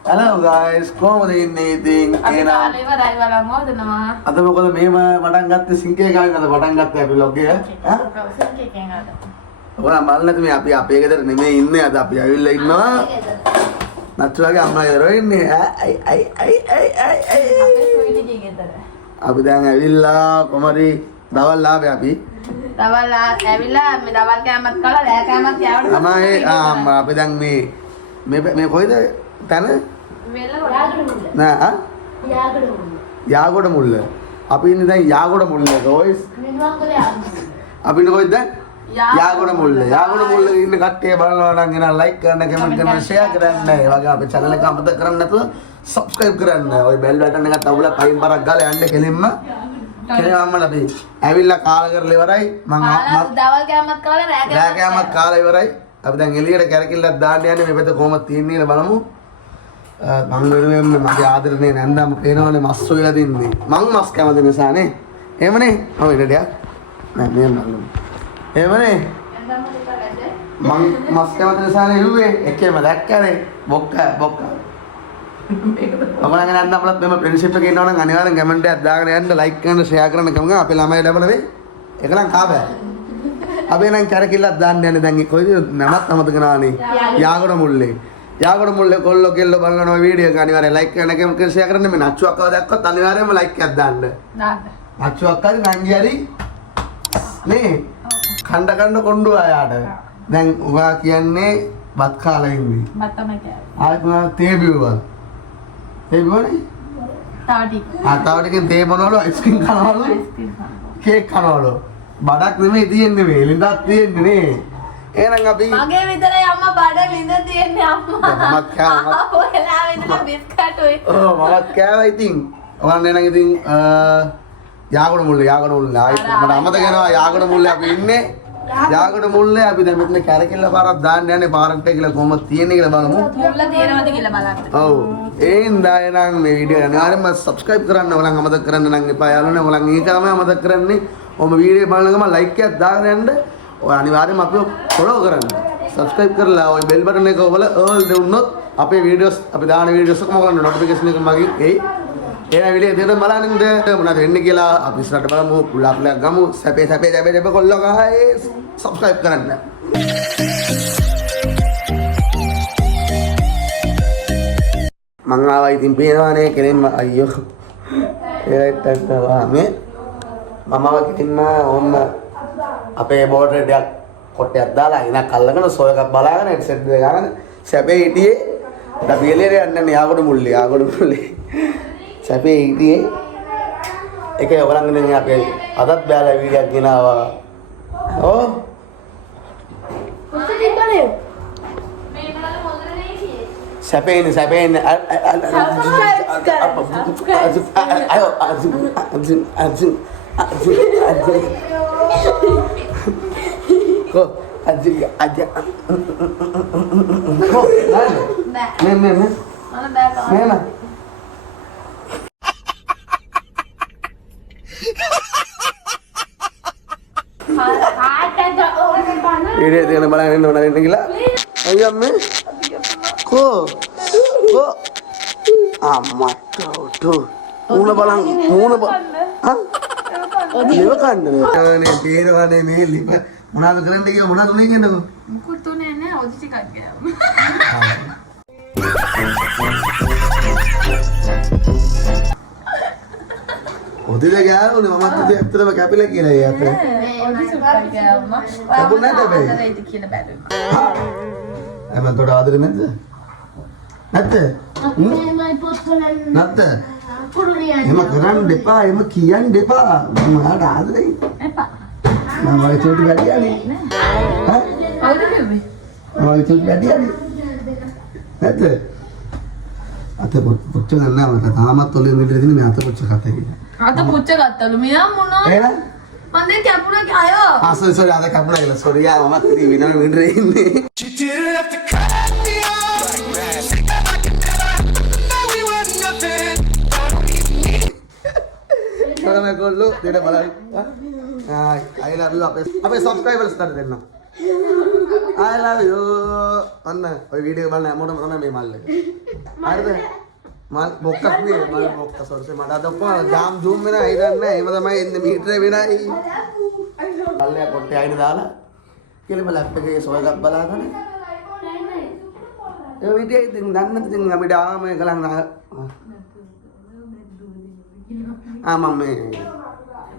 Hello guys, කොහොමද ඉන්නේ ඉතින්? එහෙනම් ඉවරයි බලමු දෙනවා. අද මොකද මෙහෙම පටන් ගත්තේ සිංකේ ගාවින් අද පටන් ගත්තේ අපි vlog එක. සිංකේ ගාන. ඔයාලා මල් නැති මේ අපි අපේ ගෙදර නෙමෙයි ඉන්නේ අද අපි ඇවිල්ලා ඉන්නවා. නච්චුලාගේ අම්මලා ගෙදර ඉන්නේ. අයි. අපේ සුවිලිගේ ගෙදර. අපි දැන් ඇවිල්ලා කොමරි දවල් ආවේ අපි. දවල් ඇවිල්ලා මේ දවල් කෑමත් කළා රෑ කෑමත් යාවට. තමයි අම්මා අපි දැන් මේ කොයිද තන? නෑ ආ? යාගොඩ මුල්ල. අපි ඉන්නේ දැන් යාගොඩ මුල්ල ගෝයිස්. අපි ඉන්නේ කොයිද දැන්? යාගොඩ මුල්ල. යාගොඩ මුල්ල ඉන්න කට්ටිය බලනවා නම් එන ලයික් කරන්න, කමෙන්ට් කරන්න, ෂෙයා කරන්න. ඒ වගේ අපේ channel එක අමතක කරන්නේ නැතුව subscribe කරන්න. ඔය bell button එකත් අවුලා පයින් බරක් ගාලා යන්න කෙලින්ම. කෙලින්ම අම්මලා අපි ඇවිල්ලා කාලා කරලා ඉවරයි. මම දවල් කෑමත් කළා රෑ කෑමත් කාලා ඉවරයි. අපි දැන් එළියට කැරකිල්ලක් දාන්න යන්නේ මේ පැත්ත කොහොමද තියන්නේ කියලා බලමු. මං වෙනුවෙන් මගේ ආදරණීය නැන්දාම පේනවනේ මස් සොයලා දින්නේ. මං මස් කැමති නිසානේ. එහෙමනේ. මම ඉන්න දෙයක්. නෑ මේ නල්ලු. එහෙමනේ. මං මස් කැමති නිසානේ ඉරුවේ. එකේම දැක්කනේ. බොක්ක. ඔයාලගේ නැන්දාමලත් මෙම ෆ්‍රෙන්ඩ්ෂිප් එකේ ඉන්නවා නම් අනිවාර්යෙන් කමෙන්ට් එකක් දාගෙන යන්න, ලයික් කරන්න, ෂෙයා කරන්න කමං අපේ ළමයි ලැබල වෙයි. ඒක නම් කාබෑ. අපි නම් කැරකිල්ලක් දාන්න යන්නේ දැන් කොයිද නමත් අමතක නානේ. යාගොඩ මුල්ලේ. යාගොඩ මුල්ලේ කොල්ලෝ කෙල්ලෝ බලන ඔය වීඩියෝ එක අනිවාර්යෙන් ලයික් කරන්න කමෙන්ට් කරන්න ෂෙයා කරන්න. මේ නච්චු අක්කව දැක්කොත් අනිවාර්යෙන්ම ලයික් එකක් දාන්න. නච්චු අක්කයි නංගි හරි නේ කණ්ඩ කොණ්ඩු ආයාට. දැන් ඔයා කියන්නේ බත් කාලා ඉන්නේ. බත් තමයි කෑවේ. ආයෙත් මම තේ බිව්වා. තේ බිව්වනේ? තව ටික. තව ටිකෙන් තේ බොනවලු, අයිස්ක්‍රීම් කනවලු, කේක් කනවලු. බඩක් නෙමෙයි තියෙන්නේ මේ ලිඳක් තියෙන්නේ නේ. එහෙනම් අපි මගේ විතරයි අම්මා බඩ ලිඳ තියෙන්නේ අම්මා. මමත් කෑවා. ඔයාලා විතර බිස්කට්ුයි. ඔව් මමත් කෑවා ඉතින්. ඔයන් එනං ඉතින් යාගොඩ මුල්ලේ ආයෙත් මට අමතක වෙනවා යාගොඩ මුල්ලේ අපි ඉන්නේ. යාගොඩ මුල්ලේ අපි දැන් මෙතන කැරකිල්ල පාරක් දාන්න යන්නේ පාරට කියලා කොහොමද තියෙන්නේ කියලා බලමු. මුල්ල තියෙනවද කියලා බලන්න. ඔව්. ඒන්දා එනං මේ වීඩියෝ අනිවාර්යෙන්ම subscribe කරන්න. ඔයගොල්ලන් අමතක කරන්න නම් එපා යාළුවනේ. ඔයගොල්ලන් ඒකම අමතක කරන්නේ. ඔම වීඩියෝ බලන ගමන් ලයික් එකක් දාගෙන යන්න. ඔය අනිවාර්යෙන්ම අපිව ෆලෝ කරන්න. subscribe කරලා ඔය bell button එක ඔබල all දෙවුනොත් අපේ වීඩියෝස් අපි දාන වීඩියෝස් ඔක්කොම ඔයගොල්ලන්ට notification එක මගින් එයි. එන වීඩියෝ දෙන්න බලන්න මොනවද වෙන්නේ කියලා අපි ඉස්සරහට බලමු. පුල්ලාප්ලයක් ගමු. සැපේ කොල්ලෝ guys. subscribe කරන්න. මං ආවා ඉතින් පේනවානේ කෙලින්ම අයියෝ. ඒකට මේ මම වකින්න ඕන්න අපේ බෝඩ් එකක් කොටයක් දාලා ඉනක් අල්ලගෙන සෝ එකක් බලාගෙන හෙඩ්සෙට් දෙක ගන්න සැපේ හිටියේ ඩබියලේ යන්නේ යාගොඩ මුල්ලේ සැපේ හිටියේ ඒකේ ඔයගලන්ගෙන් අපේ අදත් බෑලා වීඩියෝක් ගෙනාවා ඕ සැපේනේ අයෝ ko aja ko men ini dengan malang ini mana ini gila ayam me ko amat tuh muna balang ah liwa kande ne peenwane me liwa මොනවද කරන්න කියලා මොනවද උනේ කියන්නකෝ මුකුත් උනේ නැහැ ඔදි ටිකක් ගියා ඔදිද ගෑවුනේ මමත් ඉතින් ඇත්තටම කැපිලා කියලා ඒ අතේ ඔදි ටිකක් ගියා අම්මා කපුනේ නැද්ද බෑ ආදරේද කියලා බැලුවා එමන් තොට ආදරේ නැද්ද නැද්ද නැද්ද එම කරන්න දෙපා එම කියන්න දෙපා මම ආදරේ එපා මම වගේ චෝටි වැඩියානේ ඈ කවුද කිව්වේ මම වගේ චෝටි වැඩියානේ නැද්ද අත පුච්ච ගන්නවා මට තාමත් ඔලෙන් විදිහට තියෙන මේ අත පුච්ච කතා කියන්නේ අත පුච්ච ගත්තලු මෙයා මොනවා එහෙනම් මන් දැන් කැපුණා අයෝ සෝරි අද කපුණා කියලා සෝරි යා මමත් ඉතින් විනන විතරේ ඉන්නේ කොල්ලෝ දෙන්න බලන්න I love you අපේ subscribers කට දෙන්න I love you. අන්න ඔය වීඩියෝ එක බලන්න හැමෝටම තමයි මේ මල් එක. හරිද? මල් බොක්කක් නේ මල් බොක්ක සොරසේ මට අද ඔක්කොම ජාම් ජූම් වෙන අය දන්නේ ඒව තමයි ඉන්නේ මීටරේ වෙනයි. මල්ලේ කොටේ අයින දාලා කියලා ලැප් එකේ සොය එකක් බලාගෙන. ඒ වීඩියෝ ඉතින් දන්නේ නැති ඉතින් අපිට ආම ගලන් මම මේ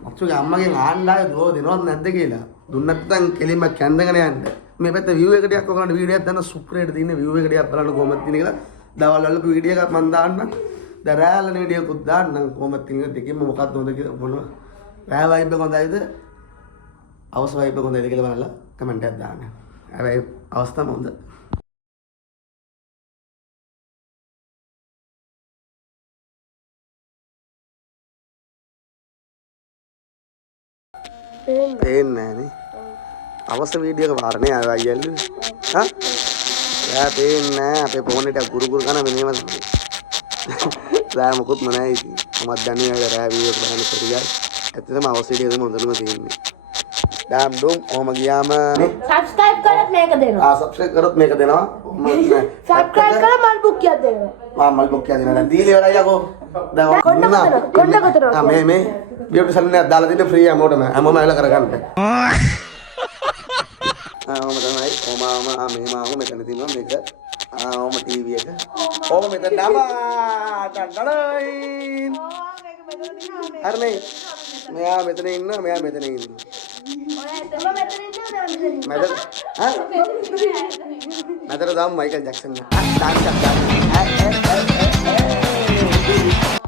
අච්චුගේ අම්මගෙන් ආණ්ඩාය දෝ දෙනවත් නැද්ද කියලා. දුන්න නැත්නම් කෙලින්ම කැන්දගෙන යන්න. මේ පැත්ත view එක ටිකක් ඔයගොල්ලන්ට වීඩියෝ එකක් දාන්න සුප්‍රේට තියෙන view එක ටිකක් බලන්න කොහොමද තියෙන කියලා. දවල් වල වීඩියෝ එකක් මම දාන්නම්. දැන් රෑලන වීඩියෝ එකක් දාන්නම් කොහොමද තියෙන දෙකෙන්ම මොකක්ද හොඳ කියලා මොනවා. රෑ වයිබ් එක හොඳයිද? අවස් වයිබ් එක හොඳයිද කියලා බලලා කමෙන්ට් එකක් දාන්න. හැබැයි අවස්ථාව හොඳ. පේන්නේ නැහනේ. අවශ්‍ය වීඩියෝ එක වාරනේ ආවා අයියල්ලු. හා? යා පේන්නේ නැහැ අපේ ෆෝන් එකට ගුරු කන මෙහෙම. රෑ මොකුත් නැහැ ඉතින්. මමත් දන්නේ නැහැ රෑ වීඩියෝ එක බලන්න කොටියක්. ඇත්තටම අවශ්‍ය වීඩියෝ එක මොඳුනම තියෙන්නේ. ඩෑම් ඩුම් ඔහම ගියාම subscribe කරත් මේක දෙනවා. subscribe කරොත් මේක දෙනවා. subscribe කරලා මල් බුක්කියක් දෙනවා. මල් බුක්කියක් දෙනවා. දැන් දීලි ඉවරයි යකෝ. දැන් කොණ්ඩ කොතන. මේ බියුටි සලූන් එකක් දාලා දෙන්න ෆ්‍රී හැමෝටම. හැමෝම ඇවිල්ලා කරගන්න. ඔහම තමයි ඔමාම මේ මාව මෙතන තියෙනවා මේක. ඔහම ටීවී එක. ඔහම මෙතන ඩබා ඩඩඩයින්. හරිනේ. මෙයා මෙතන ඉන්නවා මෙයා මෙතන ඉන්නවා. මැදට හා මැදට දාමු මයිකල් ජැක්සන් ඩාන්ස් එකක් දාන්න.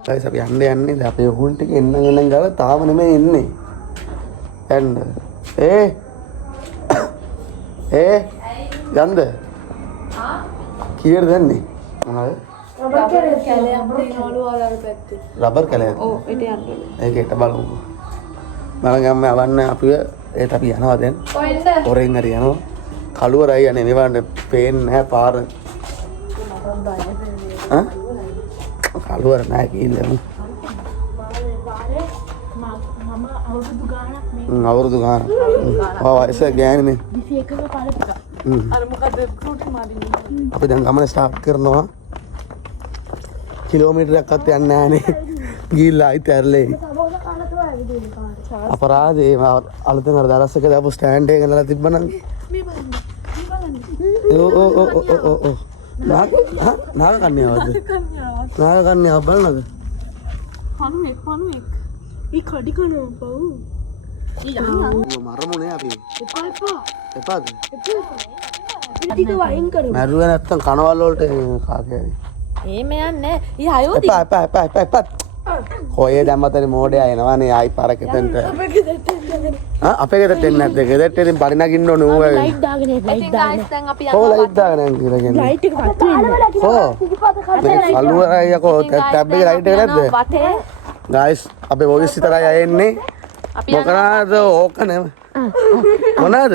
ගයිස් අපි යන්නේ දැන් අපේ හුන් ටික එන්න ගාව තාම නෙමෙයි ඉන්නේ. යන්න. යන්ද? කීයද දන්නේ? මොනවද? රබර් කැලයක්. ඔව් ඒක යන්න. ඒකට බලමු. මම ගම්ම අවන්න අපිව ඒත් අපි යනවා දැන්. කොහෙන්ද? හොරෙන් හරි යනවා. කළුවරයි යන්නේ මේවන්න පේන්නේ නැහැ පාර. හා? කළුවර නැහැ කිල්ලමු. අවුරුදු ගානක්. ඔව් වයස ගෑනේ. 21ක පාර ටික. අර මොකද ෆ්‍රූටි මාරින්නේ. අපි දැන් ගමන ස්ටාර්ට් කරනවා. කිලෝමීටරයක්වත් යන්නේ නැහනේ. ගිහිල්ලා ආයිත් ඇරලේ. අපරාධේ අලුතෙන් අර දරස්සක දාපු ස්ටෑන්ඩ් එක ගෙනලා තිබ්බනම් මේ බලන්න. නාග කන්‍යාවද? නාග කන්‍යාව බලනද? පණුවෙක්. ඊ කඩි කනවා බව්. ඊ යන්න. මරමුනේ අපි. එපාද? ටික වයින් කරමු. මරුවේ නැත්තම් කනවල වලට කාගේ. එහෙම යන්නේ. ඊ අයෝ එපා. කොයේ දැම්මතනේ මෝඩයා එනවනේ ආයි පාරකෙතෙන්ට. අපේ ගෙදරට එන්නේ නැද්ද? ගෙදරට ඉතින් පරිණගින්න ඕනේ ඌ ඇවිල්ලා. ලයිට් දාගෙන ගයිස් දැන් අපි කොහොම ලයිට් දාගෙන යන්නේ කියලා කියන්නේ. ලයිට් එක පත් වෙන්නේ. කොහොම? කළුවරයි යකෝ ටැබ් එකේ ලයිට් එක නැද්ද? වටේ ගයිස් අපේ වොයිස් විතරයි අය එන්නේ. මොකනද ඕක නෙම. මොනවාද?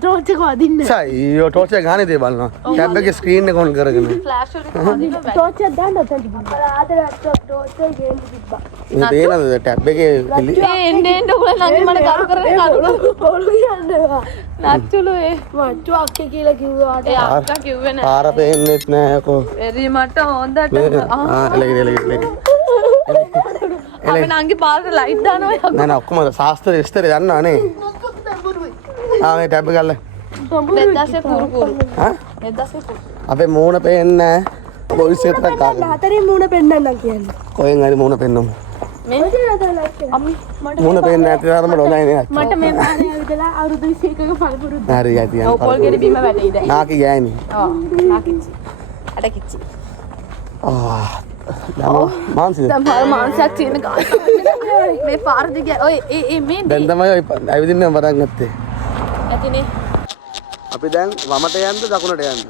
ටෝච් එක වදින්න. සයියෝ ටෝච් එක ගහන්නේ තේ බලනවා. ටැබ් එකේ ස්ක්‍රීන් එක ඔන් කරගෙන. ෆ්ලෑෂ් වලින් වදින්න බෑ. ටෝච් එක දාන්න ඔතන තිබ්බා. ආදර ටෝච් එක ගේම් තිබ්බා. මේ පේනද ටැබ් එකේ එන්න ඔයගොල්ලෝ නංගි මට කරු කරගෙන කරු. පොළු යන්නවා. නැච්චුලු ඒ මච්චු අක්කේ කියලා කිව්වාට. ඒ අක්කා කිව්වේ නෑ. පාර පේන්නෙත් නෑ යකෝ. එරි මට හොඳට එලෙක. අපි නංගි පාරට ලයිට් දානවා යකෝ. නෑ ඔක්කොම ශාස්ත්‍ර විස්තරය දන්නවනේ. මේ ටැබ් එක ගල්ල. 2000 පුරු. හා? 2000 පුරු. අපේ මූණ පේන්නේ නෑ. වොයිස් එක ටිකක් ගන්න. හතරේ මූණ පෙන්නන්නම් කියන්නේ. කොහෙන් හරි මූණ පෙන්නමු. මේ අම්මි මූණ පේන්නේ නැති තරම ලොනයි නේ. මට මේ පාරේ ඇවිදලා අවුරුදු 21ක පළපුරුද්ද. හරි යටි යන්න. ඔව් පොල් ගෙඩි බීම වැටෙයිද? නාකි ගෑනි. ඔව් නාකිච්චි. අඩ කිච්චි. මාන්සිද? දැන් මාංශයක් තියෙන ගාන. මේ පාර දිගේ ඔය මේ දැන් තමයි ඔය ඇවිදින්න පටන් ගත්තේ. ඇතිනේ. අපි දැන් වමට යන්නද දකුණට යන්නද?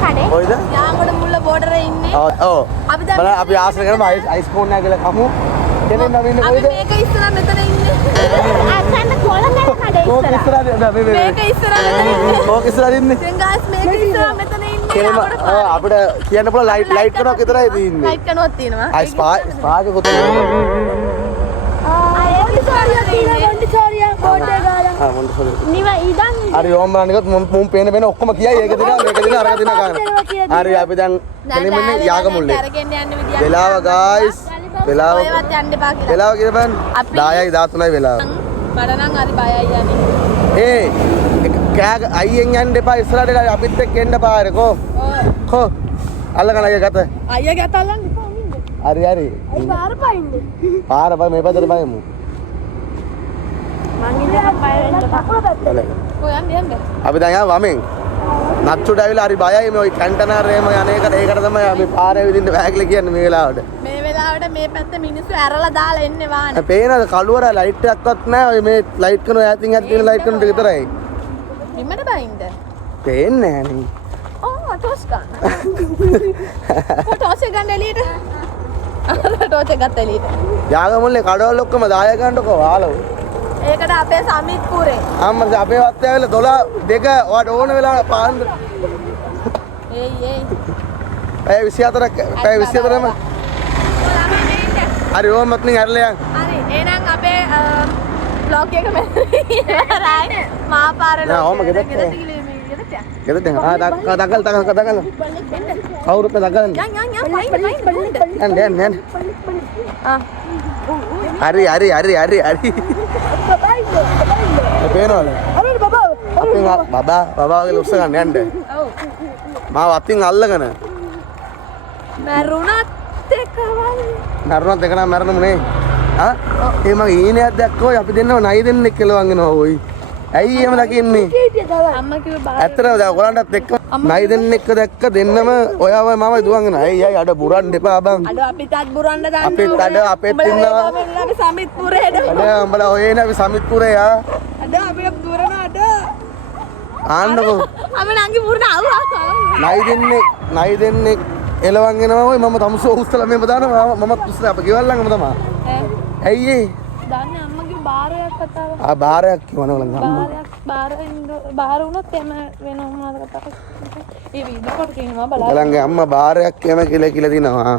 කඩේ. කොයිද? යාගොඩ මුල්ල බෝඩරේ ඉන්නේ. ඔව්. අපි දැන් බලන්න අපි ආශ්‍රය කරමු අයිස් කෝන් එක කියලා කමු. දෙන්නේ නවින්නේ අපි කොයිද? මේක ඉස්සරහ මෙතන ඉන්නේ. අතන කොළඹ කඩේ ඕක ඉස්සරහද? මේක ඉස්සරහ මෙතන ඉන්නේ. ඕක ඉස්සරහද ඉන්නේ? දැන් ගාස් මේක ඉස්සරහ මෙතන ඉන්නේ. කෙනෙම අපිට කියන්න පුළුවන් ලයිට් කරනවක් විතරයි තියෙන්නේ. ලයිට් කරනවක් තියෙනවා. අයිස් පාගේ කොතනද? මොන්ටිසෝරියා තියෙනවා මොන්ටිසෝරියා පොඩේ ගාලා ආ මොන්ටිසෝරි නිව ඉදන් හරි ඕම් බලන්නකොත් මුම් පේන ඔක්කොම කියයි ඒක දිනා මේක දිනා අරක දිනා ගන්න හරි අපි දැන් එළිමනේ යාගමුල්ලේ අරගෙන යන්න විදියක් වෙලාව ගායිස් වෙලාව ඔයවත් යන්න එපා කියලා වෙලාව කියපන් අපි- 10යි 13යි වෙලාව මට නම් හරි බයයි යන්නේ ඒ කෑ අයියෙන් යන්න එපා ඉස්සරහට ගායි අපිත් එක්ක එන්න පාරකෝ කෝ අල්ලගෙන අය ගත අයියා ගැතල්ලන් එපා මින්ද හරි හරි අයි පාර පයින්නේ පාර බය මේ පැත්තට බයමු මං ඉඳලා බය වෙන්න එපා හලෝ ඔය යන්න අපි දැන් යනවා වමෙන් නච්චුට ඇවිල්ලා හරි බයයි මේ ওই කැන්ටනර් එහෙම යන්නේකට ඒකට තමයි අපි පාරේ විදින්න බෑ කියලා කියන්නේ මේ වෙලාවට මේ වෙලාවට මේ පැත්තේ මිනිස්සු ඇරලා දාලා එන්නේ වානේ පේනද කළුවර ලයිට් එකක්වත් නැහැ ඔය මේ ලයිට් කරන ඈතින් ඈත තියෙන ලයිට් කරන ටික විතරයි නිම්මඩ බයින්ද පේන්නේ නැහැ නේ ඕ ටොස් ගන්න ටොස් එක ගන්න එළියට ටොස් එක ගත්ත එළියට යාගමුල්ලේ කඩවල ඔක්කොම දායකයන්ටකෝ ආලෝ ඒකට අපේ සමිත්පුරේ අම්මා අපේ වත්තේ ඇවිල්ලා 12 ඔයාට ඕන වෙලාවට පාන්දර ඒයි පැය 24ක් පැය 24ම හරි ඕම මත්නින් ඇරලා යන් හරි එහෙනම් අපේ බ්ලොග් එක මෙතනයි මා පාරේ නෑ, ඕම ගෙදරට. ගෙදරට ආ දකල් කවුරුත් දකල් යන්න හරි පේනවද අර බබා අපෙන් බබාගේ ලොස්ස ගන්න යන්න ඔව් මාව අතින් අල්ලගෙන මරුණත් එකවල් මරණත් එක නම් මරණමුනේ ආ ඒ මගේ ඊනයක් දැක්කෝ අපි දෙන්නව නයි දෙන්නෙක් කෙලවන් එනවා ඔයි ඇයි එහෙම දකින්නේ කීටිය තමයි අම්මා කිව්වේ බාර ඇත්තටම දැන් ඔයාලටත් එක්ක නයි දෙන්නෙක් දැක්ක දෙන්නම ඔයාව මමයි දුවන් එනවා ඇයි අඩ බුරන්න එපා බං අඩ අපිටත් බුරන්න දාන්න අපිත් අඩ අපිත් ඉන්නවා අපි සමිත්පුරේද අඩ උඹලා ඔය එන අපි සමිත්පුරේ ආ අඩ අපිට බුරන අඩ ආන්නකෝ අපි නංගි බුරන අවුවා නයි දෙන්නෙක් එලවන් එනවා ඔය මම තමුසෝ උස්සලා මෙහෙම දානවා මමත් උස්සලා අප ගෙවල් ළඟම තමයි ඇයි ඒ දන්නේ අම්මගේ බාරයක් කතාව ආ බාරයක් කියවනවල අම්මා බාර වුණොත් එම වෙන මොනවද කතාව ඒ වීඩියෝ කොට කියනවා බලන්න ඔයලන්ගේ අම්මා බාරයක් එම කියලා දිනවා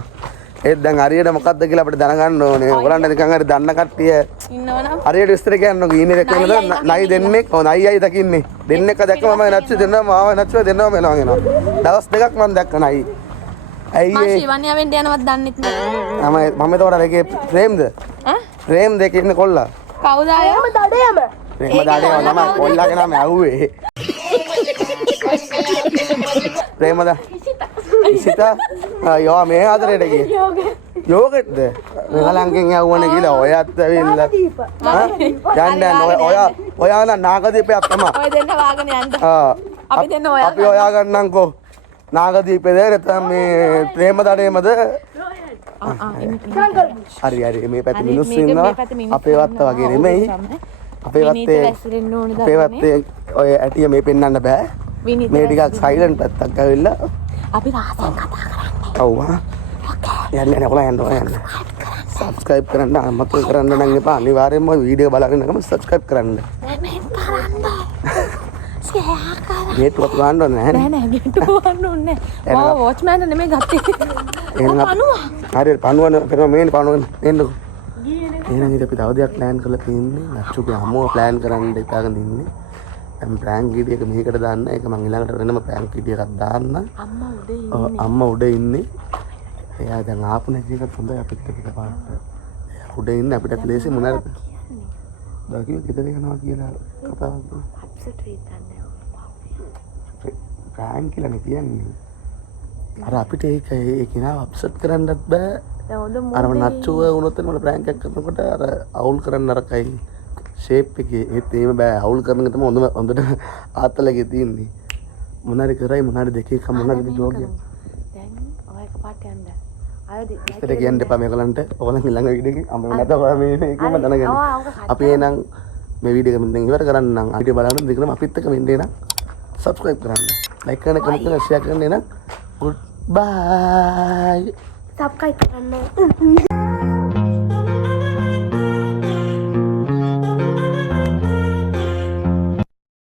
ඒත් දැන් හරියට මොකද්ද කියලා අපිට දැනගන්න ඕනේ ඔයලන්ට නිකන් හරි දන්න කට්ටිය ඉන්නවනම් හරියට විස්තර කියන්නකො ඊනේ දැක්කමද නයි දෙන්නෙක් නයි අය දකින්නේ දෙන්නෙක් දැක්කම මම නැච්ච දෙන්නා මාව නැච්චව දෙන්නම එනවා එනවා දවස් දෙකක් මම දැක්ක නයි ඇයි මා ඒ ශිවන්‍ය වෙන්න යනවත් දන්නෙත් නෑ මම එතකොට ඒකේ ෆ්‍රේම්ද ඈ ෆ්‍රේම් දෙකේ ඉන්න කොල්ලා කවුද අය මම දඩේම ෆ්‍රේම් දාඩේ තමයි කොල්ලාගේ නම ඇහුවේ ෆ්‍රේම්ද ඉසිත යෝ මේ ආදරේට ගියේ යෝගට්ද මෙලංගෙන් යවුවනේ කියලා ඔයත් ඇවිල්ලා දීප යන්න ඔයා නාගදීපයක් තමයි ඔය දෙන්න වාගෙන යන්න ආ අපි දෙන්න ඔයා අපි ඔයා ගන්නම්කෝ නාගදීපේද නැත්නම් මේ ප්‍රේම දඩේමද හරි මේ පැත්තේ මිනිස්සු ඉන්නවා අපේ වත්ත වගේ නෙමෙයි අපේ වත්තේ අපේ වත්තේ ඔය ඇටිය මේ පෙන්වන්න බෑ මේ ටිකක් සයිලන්ට් පැත්තක් ඇවිල්ලා අපි රහසෙන් කතා කරන්නේ ඔව් යන්න ඔයාලා යන්න සබ්ස්ක්‍රයිබ් කරන්න අමතක කරන්න නම් එපා අනිවාර්යයෙන්ම වීඩියෝ බලගෙන ගම සබ්ස්ක්‍රයිබ් කරන්න මේ කරන්න ෂෙයා කරන්න ගේට්ටුවක් ගන්න ඕනේ නැහැ නෑ ගේට්ටු වන්න ඕනේ නෑ ඔව් වොච්මෑන් නෙමෙයි ගත්තේ එහෙනම් පණුවා හරියට පණුවන පෙරම මේන් පණුවන එන්නකෝ එහෙනම් ඉතින් අපි තව දෙයක් ප්ලෑන් කරලා තියෙන්නේ ලක්ෂුගේ අම්මව ප්ලෑන් කරන්න ඉතාලගෙන ඉන්නේ දැන් ප්‍රෑන්ක් වීඩියෝ එක මේකට දාන්න ඒක මම ඊළඟට වෙනම ප්‍රෑන්ක් වීඩියෝ එකක් දාන්න අම්මා උඩේ ඉන්නේ අම්මා උඩ ඉන්නේ එයා දැන් ආපු නැති එකත් හොඳයි අපිත් එක්ක පාට උඩ ඉන්නේ අපිට ලේසි මොනවාද දකින්න ගෙදර යනවා කියලා කතාවක් අප්සෙට් වෙන්නේ ප්‍රෑන්ක් කියලා නේ කියන්නේ අර අපිට ඒක කෙනාව අප්සෙට් කරන්නත් බෑ දැන් අර නච්චුව වුණොත් එතන ප්‍රෑන්ක් එකක් කරනකොට අර අවුල් කරන්න අරකයි ෂේප් එකේ ඒත් එහෙම බෑ අවුල් කරන එක තමයි හොඳට ආතලගේ තියෙන්නේ මොනාරි කරයි මොනාරි දෙකේ කම මොනාරි ජෝගිය දැන් ඔය එකපාරට යන්න ආයෙත් ඉතින් කියන්න එපා මේගොල්ලන්ට ඔයගොල්ලන් ඊළඟ වීඩියෝ එකේ අම්ම නැත මේකම දැනගන්න අපි එහෙනම් මේ වීඩියෝ එක මෙතන ඉවර කරන්න නම් අයිඩිය බලන්න දෙකම අපිත් එක්ක මෙන්න නම් සබ්ස්ක්‍රයිබ් කරන්න ලයික් කරන්න කමෙන්ට් කරන්න ෂෙයා කරන්න නම් ගුඩ් බයි සබ්ස්ක්‍රයිබ් කරන්න